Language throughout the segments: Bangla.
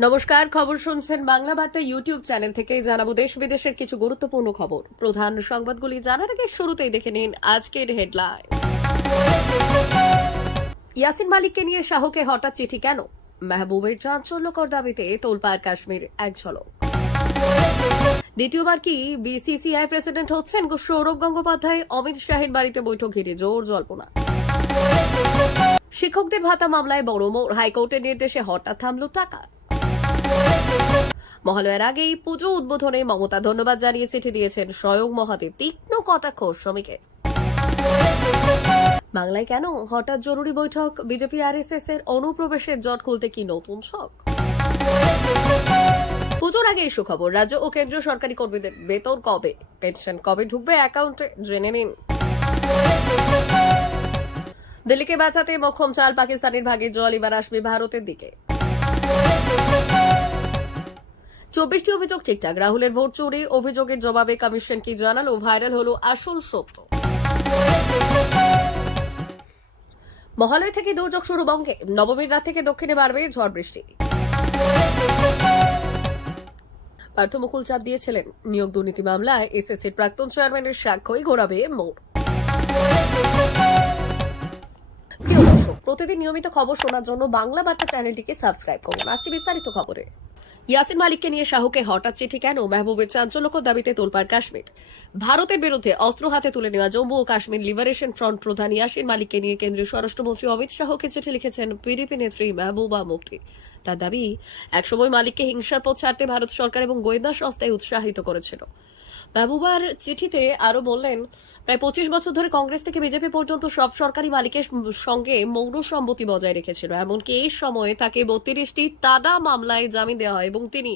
নমস্কার, খবর শুনছেন বাংলা বার্তা ইউটিউব চ্যানেল থেকে জানাব দেশ বিদেশের কিছু গুরুত্বপূর্ণ খবর। প্রধান সংবাদগুলি জানার আগে শুরুতেই দেখে নিন আজকের হেডলাইন। ইয়াসিন মালিককে নিয়ে শাহকে হঠাৎ চিঠি কেন? মেহবুবের চাঞ্চল্যকর দাবিতে তোলপাড় কাশ্মীর এক ঝলক। দ্বিতীয়বার কি বিসিসিআই প্রেসিডেন্ট হচ্ছেন সৌরভ গঙ্গোপাধ্যায়? অমিত শাহের বাড়িতে বৈঠক ঘিরে জোর জল্পনা। শিক্ষকদের ভাতা মামলায় বড় মোড়। হাইকোর্টের নির্দেশে হঠাৎ থামল টাকা। মহালয়ার আগেই পুজো উদ্বোধনে মমতা ধন্যবাদ জানিয়ে চিঠি দিয়েছেন স্বয়ং মহাদেব তীক্ষ্ণ কটাক্ষ শ্রমিকের। বাংলায় কেন হঠাৎ জরুরি বৈঠক? বিজেপি, আরএসএস এর অনুপ্রবেশের জট খুলতে কি নতুন শখ? পুজোর আগে এই সুখবর, রাজ্য ও কেন্দ্রীয় সরকারি কর্মীদের বেতন কবে? পেনশন কবে ঢুকবে? অ্যাকাউন্টে জেনে নিন। দিল্লিকে বাঁচাতে মক্ষম চাল পাকিস্তানের ভাগে জল এবার আসবে ভারতের দিকে। চব্বিশটি অভিযোগ ঠিকঠাক। রাহুলের ভোট চুরি, অভিযোগের জবাবে কমিশন কি জানালো ভাইরাল হলো আসল সত্য। মহালয় থেকে দুর্যোগ শুরু বঙ্গে। নবমীর রাত থেকে দক্ষিণে বাড়বে ঝড় বৃষ্টি। পার্থ মুকুল চাপ দিয়েছিলেন। নিয়োগ দুর্নীতি মামলায় এসএসসির প্রাক্তন চেয়ারম্যানের সাক্ষ্যই ঘোরাবে মোড়। প্রতিদিন নিয়মিত খবর শোনার জন্য বাংলা বার্তা চ্যানেলটিকে সাবস্ক্রাইব করুন। আসছি বিস্তারিত খবরে। ইয়াসিন মালিককে নিয়ে শাহকে হঠাৎ চিঠি কেন? মেহবুবের চাঞ্চল্যকর দাবিতে তোলপাড় কাশ্মীর। ভারতের বিরুদ্ধে অস্ত্র হাতে তুলে নেওয়া জম্মু ও কাশ্মীর লিবারেশন ফ্রন্ট প্রধান ইয়াসিন মালিককে নিয়ে কেন্দ্রীয় স্বরাষ্ট্রমন্ত্রী অমিত শাহকে চিঠি লিখেছেন পিডিপি নেত্রী মেহবুবা মুফতি। তার দাবি, একসময় মালিককে হিংসার পথ ছাড়তে ভারত সরকার এবং গোয়েন্দা সংস্থায় উৎসাহিত করেছিল। মেহবুবার চিঠিতে আরও বললেন, প্রায় পঁচিশ বছর ধরে কংগ্রেস থেকে বিজেপি পর্যন্ত সব সরকারি মালিকের সঙ্গে মৌন সম্মতি বজায় রেখেছিল। এমনকি এই সময়ে তাকে বত্রিশটি তাদা মামলায় জামিন দেওয়া হয় এবং তিনি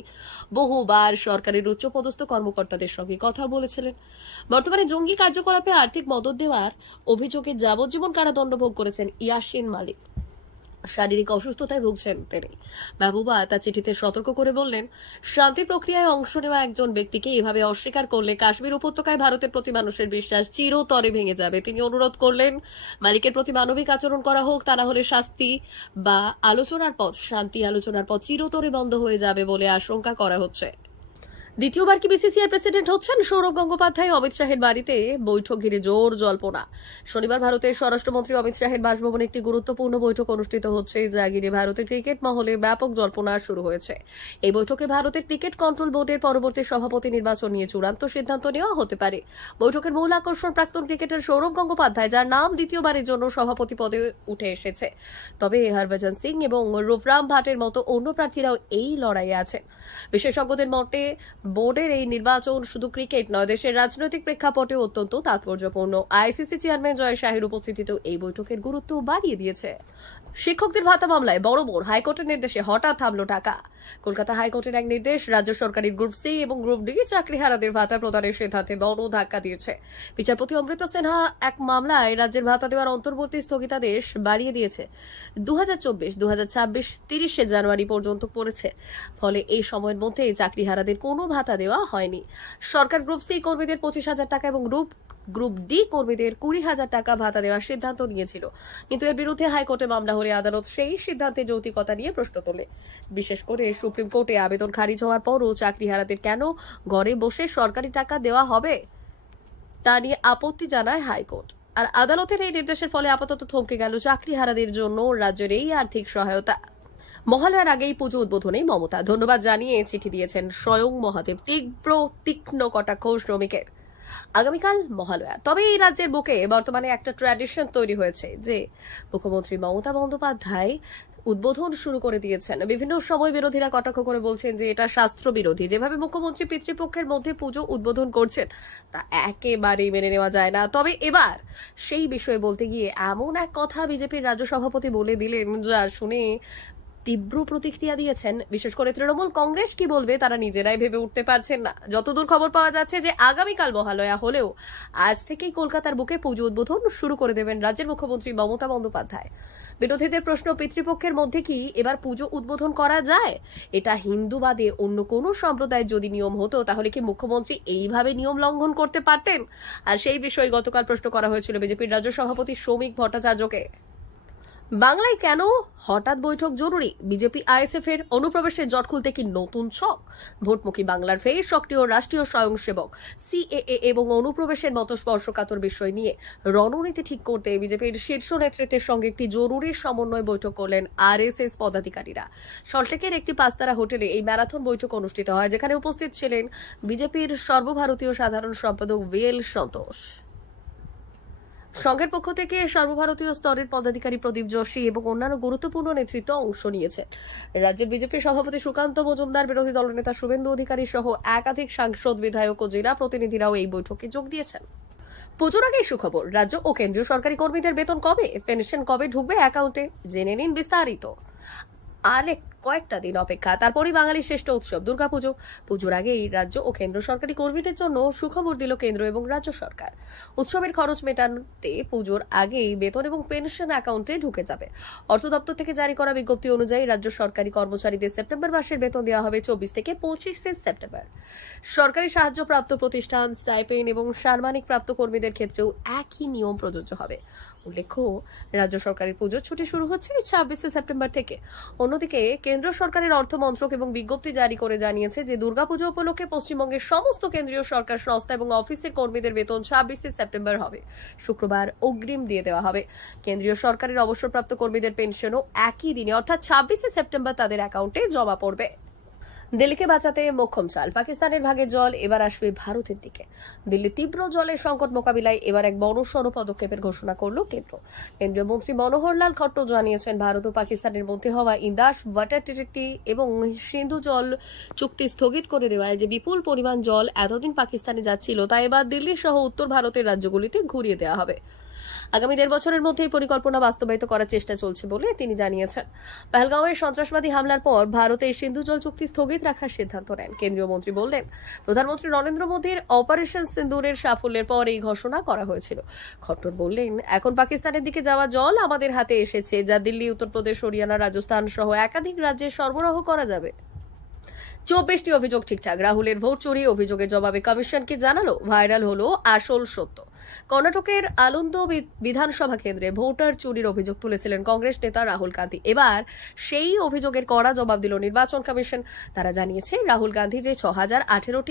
বহুবার সরকারের উচ্চপদস্থ কর্মকর্তাদের সঙ্গে কথা বলেছিলেন। বর্তমানে জঙ্গি কার্যকলাপে আর্থিক মদত দেওয়ার অভিযোগে যাবজ্জীবন কারাদণ্ড ভোগ করেছেন ইয়াসিন মালিক। শারীরিক অসুস্থতায় ভুগছেন তিনি। মেহবুবা তার চিঠিতে সতর্ক করে বললেন, শান্তি প্রক্রিয়ায় অংশ নেওয়া একজন ব্যক্তিকে এভাবে অস্বীকার করলে কাশ্মীর উপত্যকায় ভারতের প্রতি মানুষের বিশ্বাস চিরতরে ভেঙে যাবে। তিনি অনুরোধ করলেন, মালিকের প্রতি মানবিক আচরণ করা হোক, তা না হলে শাস্তি বা আলোচনার পথ, শান্তি আলোচনার পথ চিরতরে বন্ধ হয়ে যাবে বলে আশঙ্কা করা হচ্ছে। দ্বিতীয়বার কি বিসিসিআই প্রেসিডেন্ট হচ্ছেন? সৌরভ গঙ্গোপাধ্যায়, অমিত শাহের বাড়িতে বৈঠক ঘিরে জোর জল্পনা। শনিবার ভারতের স্বরাষ্ট্রমন্ত্রী অমিত শাহের বাসভবনে একটি গুরুত্বপূর্ণ বৈঠক অনুষ্ঠিত হচ্ছে। যা ঘিরে ভারতের ক্রিকেট মহলে ব্যাপক জল্পনা শুরু হয়েছে। এই বৈঠকে ভারতের ক্রিকেট কন্ট্রোল বোর্ডের পরবর্তী সভাপতি নির্বাচন নিয়ে চূড়ান্ত সিদ্ধান্ত নেওয়া হতে পারে। বৈঠকের মূল আকর্ষণ প্রাক্তন ক্রিকেটার সৌরভ গঙ্গোপাধ্যায়, যার নাম দ্বিতীয়বারের জন্য সভাপতি পদে উঠে এসেছে। তবে হরভজন সিং এবং রূপরাম ভাটের মতো অন্য প্রার্থীরাও এই লড়াইয়ে আছেন। বিশেষজ্ঞদের মতে বোর্ডের এই নির্বাচন শুধু ক্রিকেট নয়, দেশের রাজনৈতিক প্রেক্ষাপটে অত্যন্ত তাৎপর্যপূর্ণ। আইসিসি চেয়ারম্যান জয় শাহের উপস্থিতিতেও এই বৈঠকের গুরুত্ব বাড়িয়ে দিয়েছে। শিক্ষকদের ভাতা মামলায় বড় বোর হাইকোর্টের নির্দেশে হঠাৎ থামলো টাকা কলকাতা হাইকোর্টের এক নির্দেশ, রাজ্য সরকারের গ্রুপ সি এবং গ্রুপ ডি চাকরিহারাদের ভাতা প্রদানের সিদ্ধান্তে বড় ধাক্কা দিয়েছে। বিচারপতি অমৃত সিনহা এক মামলায় রাজ্যের ভাতা দেওয়ার অন্তর্বর্তী স্থগিতাদেশ বাড়িয়ে দিয়েছে। দু হাজার চব্বিশ দু হাজার ছাব্বিশ, তিরিশে জানুয়ারি পর্যন্ত পড়েছে। ফলে এই সময়ের মধ্যে চাকরিহারাদের কোনো ভাতা দেওয়া হয়নি। সরকার গ্রুপ সি কর্মীদের পঁচিশ হাজার টাকা এবং গ্রুপ গ্রুপ ডি কর্মীদের কুড়ি হাজার টাকা ভাতা দেওয়ার সিদ্ধান্ত নিয়েছিল। কিন্তু এর বিরুদ্ধে হাইকোর্টে মামলা হলে আদালত সেই সিদ্ধান্তে যৌতিকতা নিয়ে প্রশ্ন তোলে। বিশেষ করে সুপ্রিম কোর্টে আবেদন খারিজ হওয়ার পরও চাকরি চাকরিহারাদের কেন ঘরে বসে সরকারি টাকা দেওয়া হবে? তা নিয়ে আপত্তি জানায় হাইকোর্ট। আর আদালতের এই নির্দেশের ফলে আপাতত থমকে গেল চাকরিহারাদের জন্য রাজ্যের এই আর্থিক সহায়তা মহালয়ার আগেই পুজো উদ্বোধনে মমতা। ধন্যবাদ জানিয়ে চিঠি দিয়েছেন স্বয়ং মহাদেব তীব্র, তীক্ষ্ণ কটাক্ষ শ্রমিকের। আগামীকাল মহালয়া। তবে এই রাজ্যের বুকে বর্তমানে একটা ট্র্যাডিশন তৈরি হয়েছে যে মুখ্যমন্ত্রী মমতা বন্দ্যোপাধ্যায় উদ্বোধন শুরু করে দিয়েছেন। বিভিন্ন সময় বিরোধীরা কটাক্ষ করে বলছেন যে এটা শাস্ত্র বিরোধী। যেভাবে মুখ্যমন্ত্রী পিতৃপক্ষের মধ্যে পুজো উদ্বোধন করছেন, তা একেবারেই মেনে নেওয়া যায় না। তবে এবার সেই বিষয়ে বলতে গিয়ে এমন এক কথা বিজেপির রাজ্য সভাপতি বলে দিলেন, যা শুনে তীব্র প্রতিক্রিয়া দিয়েছেন। বিশেষ করে তৃণমূল কংগ্রেস কি বলবে তারা নিজেরাই ভেবে উঠতে পারছেন না। যতদূর খবর পাওয়া যাচ্ছে যে আগামীকাল মহালয়া হলেও আজ থেকেই কলকাতার বুকে পুজো উদ্বোধন শুরু করে দেবেন রাজ্যের মুখ্যমন্ত্রী মমতা বন্দ্যোপাধ্যায়। বিরোধীদের প্রশ্ন পিতৃপক্ষের মধ্যে কি এবার পুজো উদ্বোধন করা যায়? এটা হিন্দু বাদে অন্য কোনো সম্প্রদায়ের যদি নিয়ম হতো, তাহলে কি মুখ্যমন্ত্রী এইভাবে নিয়ম লঙ্ঘন করতে পারতেন? আর সেই বিষয়ে গতকাল প্রশ্ন করা হয়েছিল বিজেপির রাজ্য সভাপতি শ্রমিক ভট্টাচার্যকে। বাংলায় কেন? হঠাৎ বৈঠক জরুরি। বিজেপি আইএসএফ এর অনুপ্রবেশের জট খুলতে কি নতুন ছক ভোটমুখী বাংলার ফের সক্রিয় রাষ্ট্রীয় স্বয়ংসেবক, সিএএ এবং অনুপ্রবেশের মতো স্পর্শকাতর বিষয় নিয়ে রণনীতি ঠিক করতে বিজেপির শীর্ষ নেতৃত্বের সঙ্গে একটি জরুরি সমন্বয় বৈঠক করলেন আরএসএস পদাধিকারীরা। সল্টলেকের একটি পাঁচতারা হোটেলে এই ম্যারাথন বৈঠক অনুষ্ঠিত হয়, যেখানে উপস্থিত ছিলেন বিজেপির সর্বভারতীয় সাধারণ সম্পাদক ভিএল সন্তোষ। সংঘের পক্ষ থেকে সর্বভারতীয় স্তরের পদাধিকারী প্রদীপ যোশী এবং অন্যান্য গুরুত্বপূর্ণ নেতৃত্ব অংশ নিয়েছেন। রাজ্যের বিজেপি সভাপতি সুকান্ত মজুমদার, বিরোধী দলনেতা শুভেন্দু অধিকারী সহ একাধিক সাংসদ, বিধায়ক ও জেলা প্রতিনিধিরাও এই বৈঠকে যোগ দিয়েছেন। পুজোর আগেই সুখবর, রাজ্য ও কেন্দ্রীয় সরকারি কর্মীদের বেতন কবে, পেনশন কবে ঢুকবে অ্যাকাউন্টে? জেনে নিন বিস্তারিত। আর এক- কয়েকটা দিন অপেক্ষা। তারপরই বাঙালির শ্রেষ্ঠ উৎসব, দুর্গাপুজো। পুজোর আগেই রাজ্য ও কেন্দ্র সরকারি কর্মীদের জন্য সুখবর দিল কেন্দ্র এবং রাজ্য সরকার। উৎসবের খরচ মেটাতে পুজোর আগেই বেতন এবং পেনশন অ্যাকাউন্টে ঢুকে যাবে। অর্থ দপ্তর থেকে জারি করা বিজ্ঞপ্তি অনুযায়ী রাজ্য সরকারি কর্মচারীদের সেপ্টেম্বর মাসের বেতন দেওয়া হবে চব্বিশ থেকে পঁচিশে সেপ্টেম্বর। সরকারি সাহায্যপ্রাপ্ত প্রতিষ্ঠান, স্টাইপেন এবং সাম্মানিক প্রাপ্ত কর্মীদের ক্ষেত্রেও একই নিয়ম প্রযোজ্য হবে। উল্লেখ্য, রাজ্য সরকারের পুজোর ছুটি শুরু হচ্ছে ছাব্বিশে সেপ্টেম্বর থেকে। অন্যদিকে, কেন্দ্র সরকারের অর্থ মন্ত্রক এবং বিজ্ঞপ্তি জারি করে জানিয়েছে যে, দুর্গাপুজো উপলক্ষে পশ্চিমবঙ্গের সমস্ত কেন্দ্রীয় সরকার, সংস্থা এবং অফিসের কর্মীদের বেতন ছাব্বিশে সেপ্টেম্বর হবে। শুক্রবার অগ্রিম দিয়ে দেওয়া হবে। কেন্দ্রীয় সরকারের অবসরপ্রাপ্ত কর্মীদের পেনশনও একই দিনে, অর্থাৎ ছাব্বিশে সেপ্টেম্বর তাদের অ্যাকাউন্টে জমা পড়বে। দিল্লিকে বাঁচাতে মোক্ষম চাল। পাকিস্তানের ভাগের জল এবার আসবে ভারতের দিকে। দিল্লি তীব্র জলের সংকট মোকাবিলায় এবার এক বড়সড় পদক্ষেপের ঘোষণা করল কেন্দ্র। কেন্দ্রীয় মন্ত্রী মনোহরলাল খট্ট জানিয়েছেন, ভারত ও পাকিস্তানের মধ্যে হওয়া ইন্দাস ওয়াটার ট্রিটি এবং সিন্ধু জল চুক্তি স্থগিত করে দেওয়ায় যে বিপুল পরিমাণ জল এতদিন পাকিস্তানে যাচ্ছিল, তা এবার দিল্লি সহ উত্তর ভারতের রাজ্যগুলিতে ঘুরিয়ে দেওয়া হবে। আগামী দেড় বছরের মধ্যে এই পরিকল্পনা বাস্তবায়িত করার চেষ্টা চলছে বলে তিনি জানিয়েছেন। পহলগাঁওয়ের সন্ত্রাসবাদী হামলার পর ভারতে সিন্ধু জল চুক্তি স্থগিত রাখার সিদ্ধান্ত নেন, কেন্দ্রীয় মন্ত্রী বললেন। প্রধানমন্ত্রী নরেন্দ্র মোদীর অপারেশন সিন্দুরের সাফল্যের পর এই ঘোষণা করা হয়েছিল। খট্টর বললেন, এখন পাকিস্তানের দিকে যাওয়া জল আমাদের হাতে এসেছে, যা দিল্লি, উত্তরপ্রদেশ, হরিয়ানা, রাজস্থান সহ একাধিক রাজ্যে সরবরাহ করা যাবে। চব্বিশটি অভিযোগ ঠিকঠাক। রাহুলের ভোট চুরি অভিযোগের জবাবে কমিশনকে জানালো, ভাইরাল হলো আসল সত্য। কর্ণাটকের আনন্দ বি- বিধানসভা কেন্দ্রে ভোটার চুরির অভিযোগ তুলেছিলেন কংগ্রেস নেতা রাহুল গান্ধী। এবার সেই অভিযোগের কড়া জবাব দিল নির্বাচন কমিশন। তারা জানিয়েছে, রাহুল গান্ধী যে ছ হাজার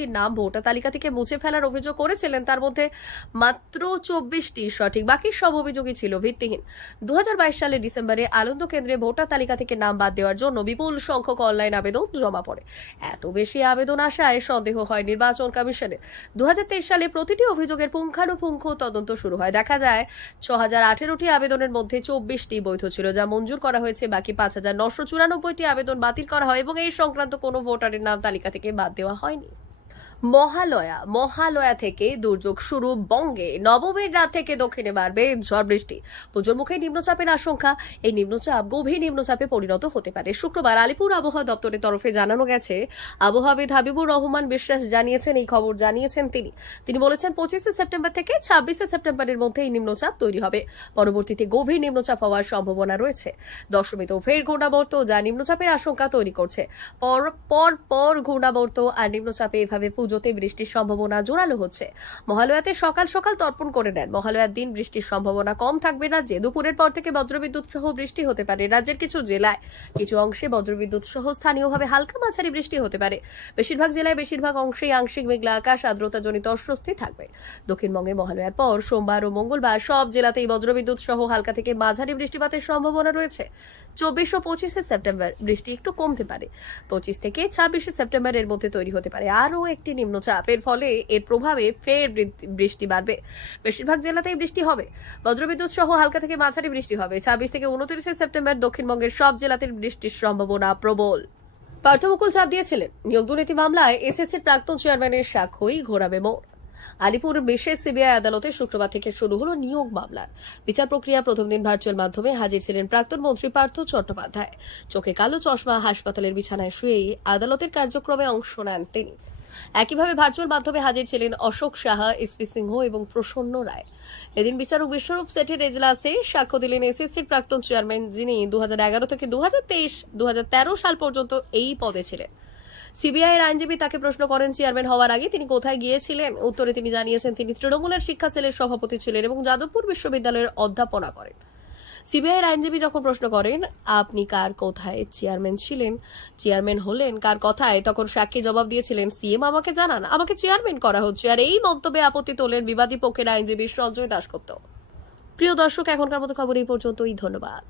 নাম ভোটার তালিকা থেকে মুছে ফেলার অভিযোগ করেছিলেন, তার মধ্যে মাত্র চব্বিশটি সঠিক, বাকি সব অভিযোগই ছিল ভিত্তিহীন। দু হাজার বাইশ সালের ডিসেম্বরে আনন্দ কেন্দ্রে ভোটার তালিকা থেকে নাম বাদ দেওয়ার জন্য বিপুল সংখ্যক অনলাইন আবেদন জমা পড়ে। এত বেশি আবেদন আসায় সন্দেহ হয় নির্বাচন কমিশনের। দু হাজার তেইশ সালে প্রতিটি অভিযোগের পুঙ্খানুপুঙ্খ তদন্ত শুরু হয় দেখা যায় ছ হাজার আঠেরোটি আবেদনের মধ্যে চব্বিশটি বৈধ ছিল, যা মঞ্জুর করা হয়েছে, বাকি পাঁচ হাজার নশো চুরানব্বইটি আবেদন বাতিল করা হয় এবং এই সংক্রান্ত কোনো ভোটারের নাম তালিকা থেকে বাদ দেওয়া হয়নি। মহালয়া মহালয়া থেকে দুর্যোগ শুরু বঙ্গে। নবমীর রাত থেকে দক্ষিণে বাড়বে ঝড় বৃষ্টি। পুজোর মুখে নিম্নচাপের আশঙ্কা। এই নিম্নচাপ গভীর নিম্নচাপে পরিণত হতে পারে। শুক্রবার আলিপুর আবহাওয়া দপ্তরের তরফে জানানো গেছে আবহাওয়াবিদ হাবিবুর রহমান বিশ্বাস জানিয়েছেন, এই খবর জানিয়েছেন তিনি। তিনি বলেছেন, পঁচিশে সেপ্টেম্বর থেকে ছাব্বিশে সেপ্টেম্বরের মধ্যে এই নিম্নচাপ তৈরি হবে। পরবর্তীতে গভীর নিম্নচাপ হওয়ার সম্ভাবনা রয়েছে। দশমীতেও ফের ঘূর্ণাবর্ত যা নিম্নচাপের আশঙ্কা তৈরি করছে। পর পর পর ঘূর্ণাবর্ত আর নিম্নচাপে এভাবে পুজোতে বৃষ্টির সম্ভাবনা জোরালো হচ্ছে। মহালয়াতে সকাল সকাল তর্পণ করে নেন। মহালয়ার দিন বৃষ্টির সম্ভাবনা কম থাকবে রাজ্যে। দুপুরের পর থেকে বজ্রবিদ্যুৎ সহ বৃষ্টি হতে পারে রাজ্যের কিছু জেলায়। কিছু অংশে বজ্রবিদ্যুৎ সহ স্থানীয়ভাবে হালকা মাঝারি বৃষ্টি হতে পারে। বেশিরভাগ জেলায় বেশিরভাগ অংশেই আংশিক মেঘলা আকাশ, আর্দ্রতাজনিত অস্বস্তি থাকবে। দক্ষিণবঙ্গে মহালয়ার পর সোমবার ও মঙ্গলবার সব জেলাতেই বজ্রবিদ্যুৎ সহ হালকা থেকে মাঝারি বৃষ্টিপাতের সম্ভাবনা রয়েছে। চব্বিশ ও পঁচিশে সেপ্টেম্বর বৃষ্টি একটু কমতে পারে। পঁচিশ থেকে ছাব্বিশে সেপ্টেম্বরের মধ্যে তৈরি হতে পারে আরও একটি নিম্নচাপ। এর ফলে এর প্রভাবে ফের বৃষ্টি বাড়বে। বেশিরভাগ জেলাতেই বৃষ্টি হবে। বজ্রবিদ্যুৎ সহ হালকা থেকে মাঝারি বৃষ্টি হবে। ছাব্বিশ থেকে উনত্রিশে সেপ্টেম্বর দক্ষিণবঙ্গের সব জেলাতে বৃষ্টির সম্ভাবনা প্রবল। পার্থমুকুল চাপ দিয়েছিলেন। নিয়োগ দুর্নীতি মামলায় এসএসসির প্রাক্তন চেয়ারম্যানের সাক্ষ্যই ঘোরাবে মোড় আলিপুর বিশেষ সিবিআই আদালতে শুক্রবার থেকে শুরু হলো নিয়োগ মামলার বিচার প্রক্রিয়া প্রথম দিন ভার্চুয়াল মাধ্যমে হাজির ছিলেন প্রাক্তন মন্ত্রী পার্থ চট্টোপাধ্যায়। চোখে কালো চশমা হাসপাতালের বিছানায় শুয়েই আদালতের কার্যক্রমে অংশ নেন তিনি। একইভাবে ভার্চুয়াল মাধ্যমে হাজির ছিলেন অশোক সাহা এসপি সিংহ এবং প্রসন্ন রায়। এদিন বিচারক বিশ্বরূপ সেঠের এজলাসে সাক্ষ্য দিলেন এসএসসির প্রাক্তন চেয়ারম্যান যিনি দুহাজার এগারো থেকে দু হাজার সাল পর্যন্ত এই পদে ছিলেন। সিবিআই এর আইনজীবী তাকে প্রশ্ন করেন, চেয়ারম্যান হওয়ার আগে তিনি কোথায় গিয়েছিলেন? উত্তরে তিনি জানিয়েছেন, তিনি তৃণমূলের শিক্ষা সেলের সভাপতি ছিলেন এবং যাদবপুর বিশ্ববিদ্যালয়ের অধ্যাপনা করেন। সিবিআইয়ের আইনজীবী যখন প্রশ্ন করেন, আপনি কার কোথায় চেয়ারম্যান ছিলেন? চেয়ারম্যান হলেন? কার কথায়? তখন সাক্ষী জবাব দিয়েছিলেন, সিএম আমাকে জানান, আমাকে চেয়ারম্যান করা হচ্ছে। আর এই মন্তব্যে আপত্তি তোলেন বিবাদী পক্ষের আইনজীবী সঞ্জয় দাশগুপ্ত। প্রিয় দর্শক, এখনকার মতো খবর এই পর্যন্তই। ধন্যবাদ।